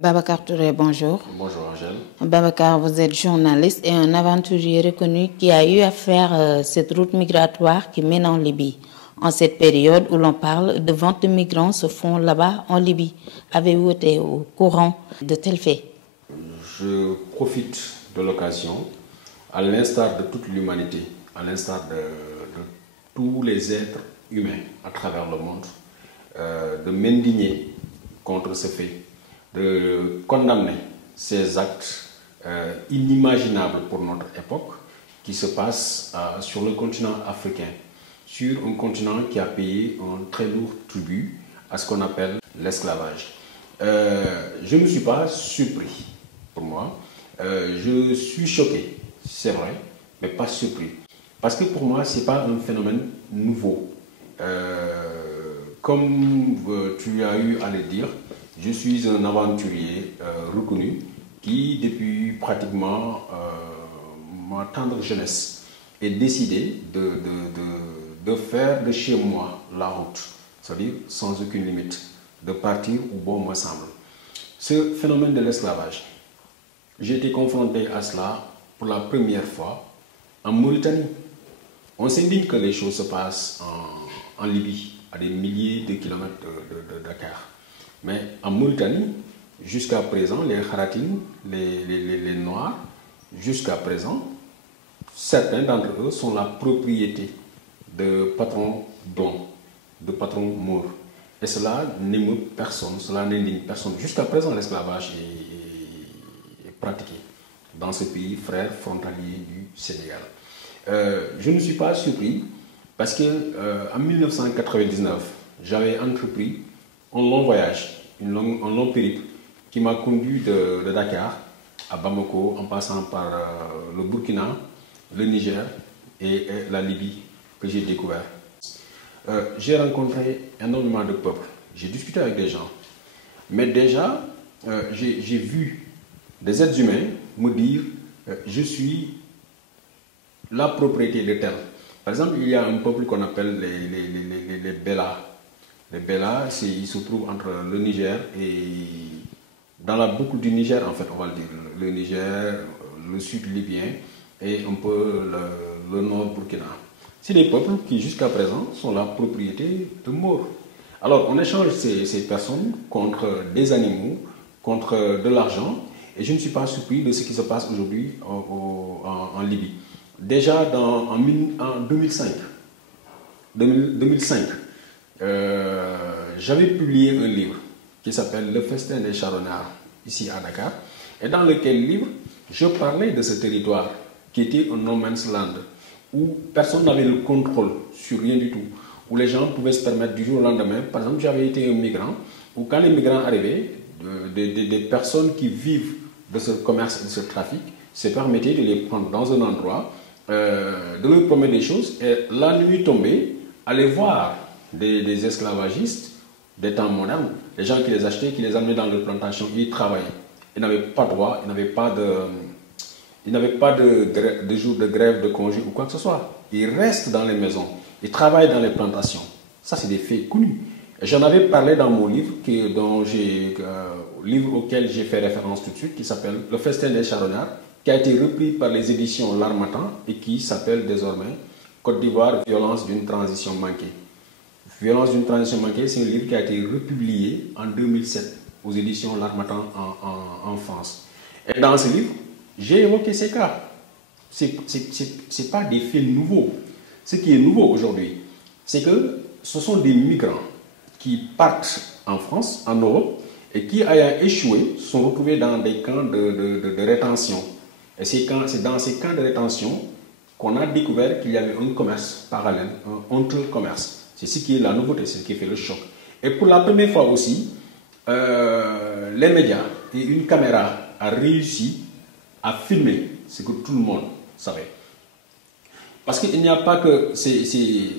Babacar Touré, bonjour. Bonjour Angèle. Babacar, vous êtes journaliste et un aventurier reconnu qui a eu à faire cette route migratoire qui mène en Libye. En cette période où l'on parle de ventes de migrants se font là-bas en Libye. Avez-vous été au courant de tels faits? Je profite de l'occasion, à l'instar de toute l'humanité, à l'instar de tous les êtres humains à travers le monde, de m'indigner contre ce fait, de condamner ces actes inimaginables pour notre époque qui se passent sur le continent africain, sur un continent qui a payé un très lourd tribut à ce qu'on appelle l'esclavage. Je ne suis pas surpris, pour moi. Je suis choqué, c'est vrai, mais pas surpris. Parce que pour moi, ce n'est pas un phénomène nouveau. Comme tu as eu à le dire, je suis un aventurier reconnu qui, depuis pratiquement ma tendre jeunesse, est décidé de faire de chez moi la route, c'est-à-dire sans aucune limite, de partir où bon me semble. Ce phénomène de l'esclavage, j'ai été confronté à cela pour la première fois en Mauritanie. On s'indigne que les choses se passent en Libye, à des milliers de kilomètres de Dakar. Mais en Mauritanie, jusqu'à présent, les Kharatines, les Noirs, jusqu'à présent, certains d'entre eux sont la propriété de patrons blancs, de patrons maures. Et cela n'émeut personne, cela n'indigne personne. Jusqu'à présent, l'esclavage est pratiqué dans ce pays frère frontalier du Sénégal. Je ne suis pas surpris parce qu'en 1999, j'avais entrepris un long voyage, un long périple qui m'a conduit de Dakar à Bamako en passant par le Burkina, le Niger et la Libye que j'ai découvert. J'ai rencontré énormément de peuples, j'ai discuté avec des gens, mais déjà j'ai vu des êtres humains me dire je suis la propriété de tel. Par exemple, il y a un peuple qu'on appelle les Bellas. Les Bellas, ils se trouvent entre le Niger et dans la boucle du Niger, en fait, on va le dire. Le Niger, le sud libyen et un peu le nord burkina. C'est des peuples qui, jusqu'à présent, sont la propriété de Maures. Alors, on échange ces personnes contre des animaux, contre de l'argent, et je ne suis pas surpris de ce qui se passe aujourd'hui en Libye. Déjà en 2005, j'avais publié un livre qui s'appelle Le Festin des Charognards, ici à Dakar, et dans lequel livre, je parlais de ce territoire qui était un no man's land, où personne n'avait le contrôle sur rien du tout, où les gens pouvaient se permettre du jour au lendemain. Par exemple, j'avais été un migrant, où quand les migrants arrivaient, des personnes qui vivent de ce commerce et de ce trafic se permettaient de les prendre dans un endroit, de leur promettre des choses, et la nuit tombée, aller voir des esclavagistes des temps modernes, les gens qui les achetaient, qui les amenaient dans leurs plantations, ils travaillaient. Ils n'avaient pas de droit, ils n'avaient pas de jour de grève, de congé ou quoi que ce soit. Ils restent dans les maisons, ils travaillent dans les plantations. Ça, c'est des faits connus. J'en avais parlé dans mon livre, livre auquel j'ai fait référence tout de suite, qui s'appelle Le Festin des Charognards, qui a été repris par les éditions L'Harmattan et qui s'appelle désormais Côte d'Ivoire, violence d'une transition manquée. Violence d'une transition manquée, c'est un livre qui a été republié en 2007 aux éditions L'Harmattan en France. Et dans ce livre, j'ai évoqué ces cas. Ce n'est pas des faits nouveaux. Ce qui est nouveau aujourd'hui, c'est que ce sont des migrants qui partent en France, en Europe, et qui, ayant échoué, sont retrouvés dans des camps de rétention. Et c'est dans ces camps de rétention qu'on a découvert qu'il y avait un commerce parallèle, un honteux commerce. C'est ce qui est la nouveauté, c'est ce qui fait le choc. Et pour la première fois aussi, les médias et une caméra a réussi à filmer ce que tout le monde savait. Parce qu'il n'y a pas que ces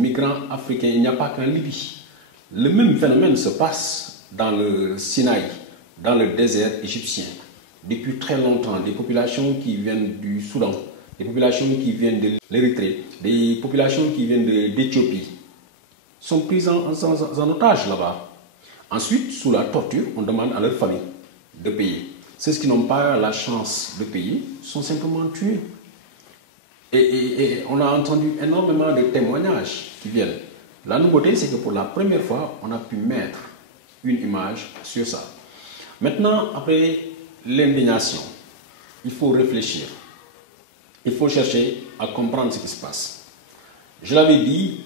migrants africains, il n'y a pas qu'en Libye. Le même phénomène se passe dans le Sinaï, dans le désert égyptien. Depuis très longtemps, des populations qui viennent du Soudan, des populations qui viennent de l'Érythrée, des populations qui viennent d'Éthiopie, sont prises en otage là-bas. Ensuite, sous la torture, on demande à leur famille de payer. Ceux qui n'ont pas la chance de payer sont simplement tués. Et on a entendu énormément de témoignages qui viennent. La nouveauté, c'est que pour la première fois, on a pu mettre une image sur ça. Maintenant, après l'indignation, il faut réfléchir. Il faut chercher à comprendre ce qui se passe. Je l'avais dit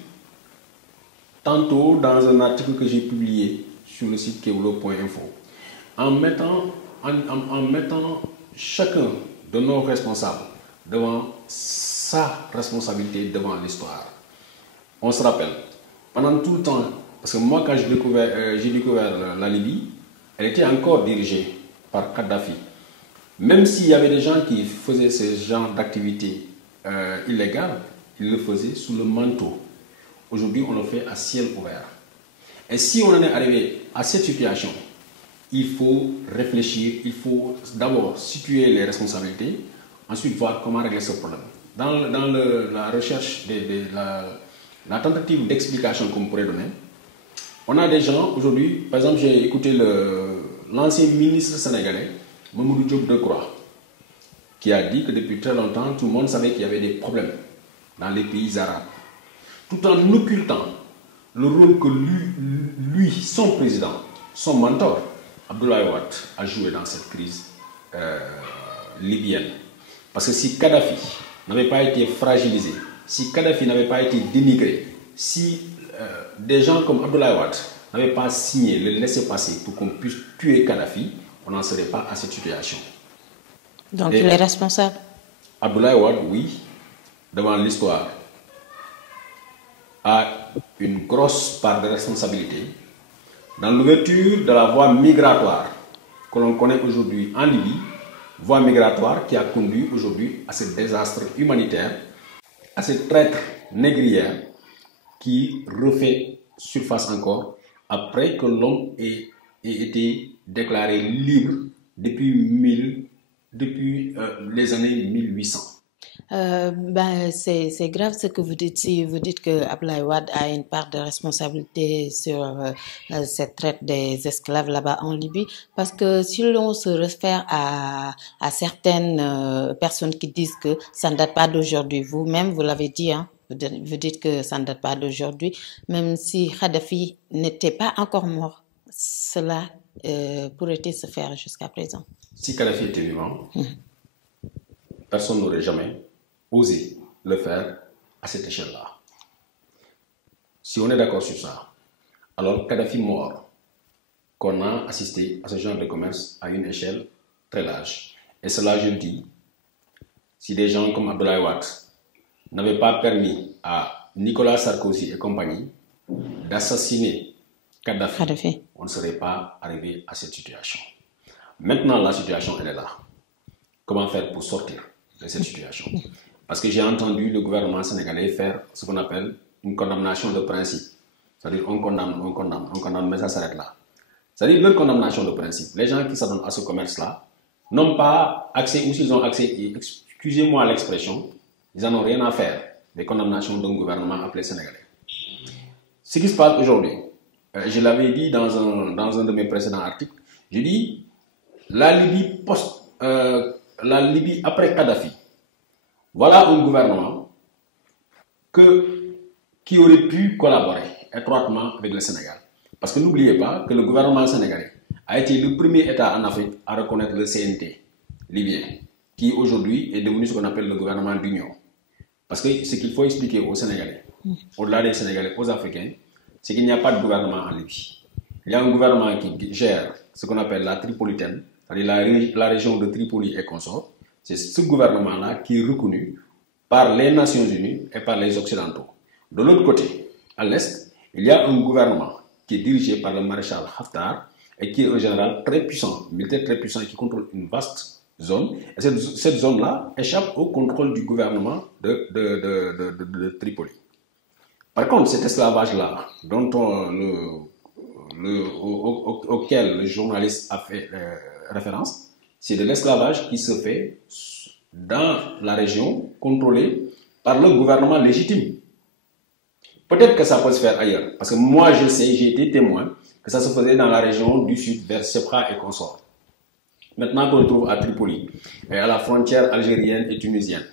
tantôt dans un article que j'ai publié sur le site kewlo.info. En mettant chacun de nos responsables devant sa responsabilité devant l'histoire. On se rappelle, pendant tout le temps, parce que moi quand j'ai découvert la Libye, elle était encore dirigée par Kadhafi. Même s'il y avait des gens qui faisaient ce genre d'activité illégale, ils le faisaient sous le manteau. Aujourd'hui, on le fait à ciel ouvert. Et si on en est arrivé à cette situation, il faut réfléchir, il faut d'abord situer les responsabilités, ensuite voir comment régler ce problème. Dans la recherche, la tentative d'explication qu'on pourrait donner, on a des gens aujourd'hui, par exemple, j'ai écouté l'ancien ministre sénégalais, Mamadou Diop Decroix, qui a dit que depuis très longtemps, tout le monde savait qu'il y avait des problèmes dans les pays arabes, tout en occultant le rôle que lui, son président, son mentor, Abdoulaye Wade, a joué dans cette crise libyenne. Parce que si Kadhafi n'avait pas été fragilisé, si Kadhafi n'avait pas été dénigré, si des gens comme Abdoulaye Wade n'avaient pas signé le laissez-passer pour qu'on puisse tuer Kadhafi, on n'en serait pas à cette situation. Donc il est responsable? Abdoulaye Wade, oui, devant l'histoire, a une grosse part de responsabilité dans l'ouverture de la voie migratoire que l'on connaît aujourd'hui en Libye, voie migratoire qui a conduit aujourd'hui à ce désastre humanitaire, à cette traite négrière qui refait surface encore après que l'homme ait été déclaré libre depuis les années 1800. C'est grave ce que vous dites. Si vous dites que Abdoulaye Wade a une part de responsabilité sur cette traite des esclaves là-bas en Libye, parce que si l'on se réfère à certaines personnes qui disent que ça ne date pas d'aujourd'hui, vous-même vous l'avez dit, hein, vous dites que ça ne date pas d'aujourd'hui, même si Kadhafi n'était pas encore mort, cela pourrait-il se faire jusqu'à présent? Si Kadhafi était vivant, personne n'aurait jamais osé le faire à cette échelle-là. Si on est d'accord sur ça, alors Kadhafi mort, qu'on a assisté à ce genre de commerce à une échelle très large. Et cela, je le dis, si des gens comme Abdoulaye Wade n'avaient pas permis à Nicolas Sarkozy et compagnie d'assassiner Kadhafi, on ne serait pas arrivé à cette situation. Maintenant, la situation, elle est là. Comment faire pour sortir de cette situation? Parce que j'ai entendu le gouvernement sénégalais faire ce qu'on appelle une condamnation de principe. C'est-à-dire on condamne, mais ça s'arrête là. C'est-à-dire leur condamnation de principe. Les gens qui s'adonnent à ce commerce-là n'ont pas accès, ou s'ils ont accès, excusez-moi l'expression, ils n'en ont rien à faire des condamnations d'un gouvernement appelé sénégalais. Ce qui se passe aujourd'hui, je l'avais dit dans un de mes précédents articles, je dis la Libye après Kadhafi. Voilà un gouvernement qui aurait pu collaborer étroitement avec le Sénégal. Parce que n'oubliez pas que le gouvernement sénégalais a été le premier État en Afrique à reconnaître le CNT libyen, qui aujourd'hui est devenu ce qu'on appelle le gouvernement d'union. Parce que ce qu'il faut expliquer aux Sénégalais, au-delà des Sénégalais, aux Africains, c'est qu'il n'y a pas de gouvernement en Libye. Il y a un gouvernement qui gère ce qu'on appelle la Tripolitaine, c'est-à-dire la région de Tripoli et consorts. C'est ce gouvernement-là qui est reconnu par les Nations Unies et par les Occidentaux. De l'autre côté, à l'Est, il y a un gouvernement qui est dirigé par le maréchal Haftar et qui est un général très puissant, militaire très puissant, qui contrôle une vaste zone. Et cette zone-là échappe au contrôle du gouvernement de Tripoli. Par contre, cet esclavage-là, auquel le journaliste a fait référence, c'est de l'esclavage qui se fait dans la région contrôlée par le gouvernement légitime. Peut-être que ça peut se faire ailleurs. Parce que moi, je sais, j'ai été témoin que ça se faisait dans la région du sud, vers Sepra et consorts. Maintenant qu'on trouve à Tripoli et à la frontière algérienne et tunisienne,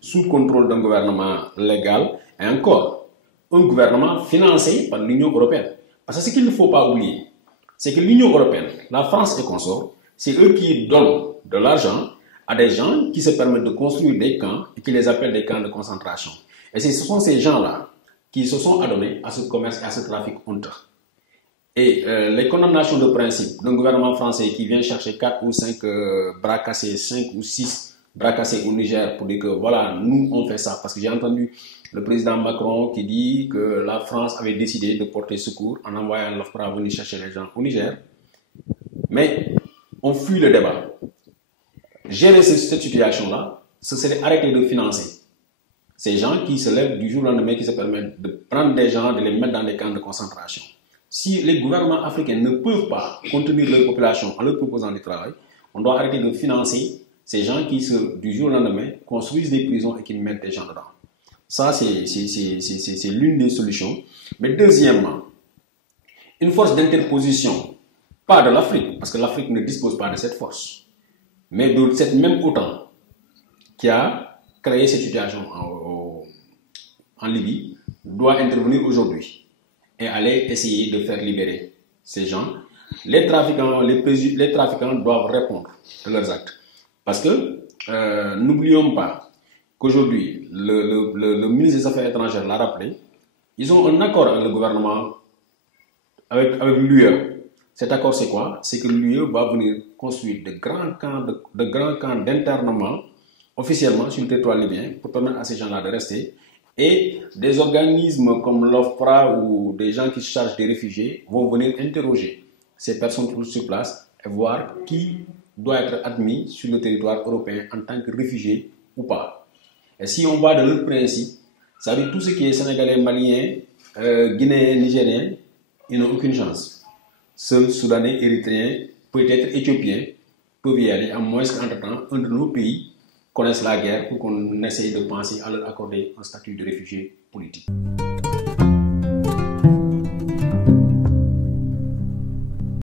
sous le contrôle d'un gouvernement légal et encore un gouvernement financé par l'Union européenne. Parce que ce qu'il ne faut pas oublier, c'est que l'Union européenne, la France et consorts, c'est eux qui donnent de l'argent à des gens qui se permettent de construire des camps et qui les appellent des camps de concentration. Et ce sont ces gens-là qui se sont adonnés à ce commerce et à ce trafic honteux. Et les condamnations de principe d'un gouvernement français qui vient chercher 4 ou 5 bras cassés, 5 ou 6 bras cassés au Niger pour dire que voilà, nous on fait ça. Parce que j'ai entendu le président Macron qui dit que la France avait décidé de porter secours en envoyant l'OFPRA venir chercher les gens au Niger. Mais on fuit le débat. Gérer cette situation-là, ce serait arrêter de financer ces gens qui se lèvent du jour au lendemain, qui se permettent de prendre des gens, de les mettre dans des camps de concentration. Si les gouvernements africains ne peuvent pas contenir leur population en leur proposant du travail, on doit arrêter de financer ces gens qui, du jour au lendemain, construisent des prisons et qui mettent des gens dedans. Ça, c'est l'une des solutions. Mais deuxièmement, une force d'interposition, pas de l'Afrique, parce que l'Afrique ne dispose pas de cette force, mais de cette même OTAN qui a créé cette situation en Libye, doit intervenir aujourd'hui et aller essayer de faire libérer ces gens. Les trafiquants doivent répondre de leurs actes. Parce que n'oublions pas qu'aujourd'hui, le ministre des Affaires étrangères l'a rappelé, ils ont un accord avec le gouvernement, avec l'UE. Cet accord, c'est quoi? C'est que l'UE va venir construire de grands camps d'internement officiellement sur le territoire libyen pour permettre à ces gens-là de rester. Et des organismes comme l'OFPRA ou des gens qui se chargent des réfugiés vont venir interroger ces personnes sur place et voir qui doit être admis sur le territoire européen en tant que réfugié ou pas. Et si on va de leur principe, ça veut dire tout ce qui est sénégalais, malien, guinéen, nigérien, ils n'ont aucune chance. Seuls soudanais, érythréens, peut-être éthiopiens peuvent y aller, à moins qu'entre-temps, un de nos pays connaissent la guerre pour qu'on essaye de penser à leur accorder un statut de réfugié politique.